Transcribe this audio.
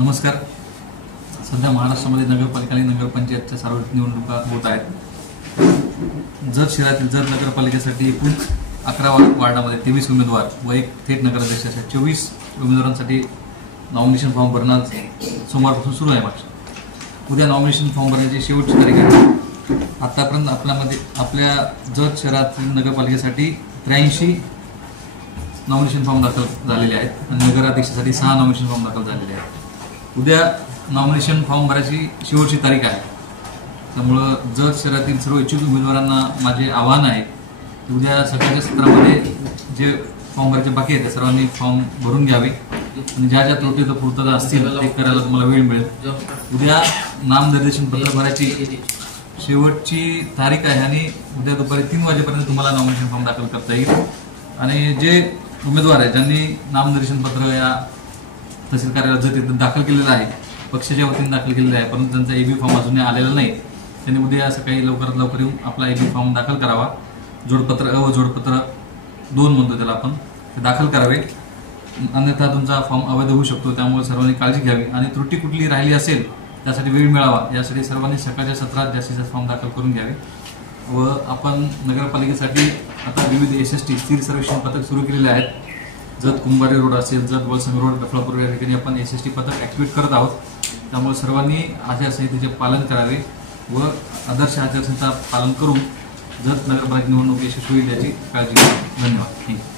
नमस्कार. सध्या महाराष्ट्रामध्ये नगरपालिका आणि नगरपंचायतच्या सार्वत्रिक निवडणुका होत आहेत. जत शहरातील जत नगरपालिकेसाठी एकूण 11 वार्डामध्ये 23 उमेदवार व एक थेट नगराध्यक्ष अशा 24 उमेदवारांसाठी नॉमिनेशन फॉर्म भरणं सोमवारपासून सुरू आहे. उद्या नॉमिनेशन फॉर्म भरण्याची शेवटची तारीख आहे. आतापर्यंत आपल्या जत शहरातील नगरपालिकेसाठी 83 नॉमिनेशन फॉर्म दाखल झालेले आहेत आणि नगराध्यक्षासाठी 6 नॉमिनेशन फॉर्म दाखल झालेले आहेत. उद्या नॉमिनेशन फॉर्म भरायची शेवटची तारीख आहे. त्यामुळं जत शहरातील सर्व इच्छुक उमेदवारांना माझे आव्हान आहे की उद्या सकाळच्या सत्रामध्ये जे फॉर्म भरायचे बाकी आहेत त्या सर्वांनी फॉर्म भरून घ्यावे आणि ज्या ज्या त्रुटी पूर्तता असतील ते करायला तुम्हाला वेळ मिळेल. उद्या नामनिर्देशन पत्र भरायची शेवटची तारीख आहे आणि उद्या दुपारी 3 वाजेपर्यंत तुम्हाला नॉमिनेशन फॉर्म दाखल करता येईल. आणि जे उमेदवार आहेत ज्यांनी नामनिर्देशन पत्र या तहसील कार्यालयात जत दाखल केलेलं आहे, पक्षाच्या वतीने दाखल केलेलं आहे, परंतु त्यांचा एबी फॉर्म अजून आलेला नाही, त्यांनी उद्या सकाळी लवकरात लवकर येऊन आपला एबी फॉर्म दाखल करावा. जोडपत्र अ व जोडपत्र 2 म्हणतो त्याला आपण, ते दाखल करावे, अन्यथा तुमचा फॉर्म अवैध होऊ शकतो. त्यामुळे सर्वांनी काळजी घ्यावी आणि त्रुटी कुठली राहिली असेल त्यासाठी वेळ मिळावा यासाठी सर्वांनी सकाळच्या सत्रात जास्तीत जास्त फॉर्म दाखल करून घ्यावे. व आपण नगरपालिकेसाठी आता विविध SST स्थिर सर्वेक्षण पथक सुरू केलेले आहेत. जत कुंभारी रोड असेल, जत वलसंग रोड, डफळापूर या ठिकाणी आपण SST पथक ॲक्टिवेट करत आहोत. त्यामुळे सर्वांनी आचारसंहितेचे पालन करावे व आदर्श आचारसंहिता पालन करून जत नगरपालिका निवडणूक यशस्वी होईल याची काळजी घ्यावी. धन्यवाद.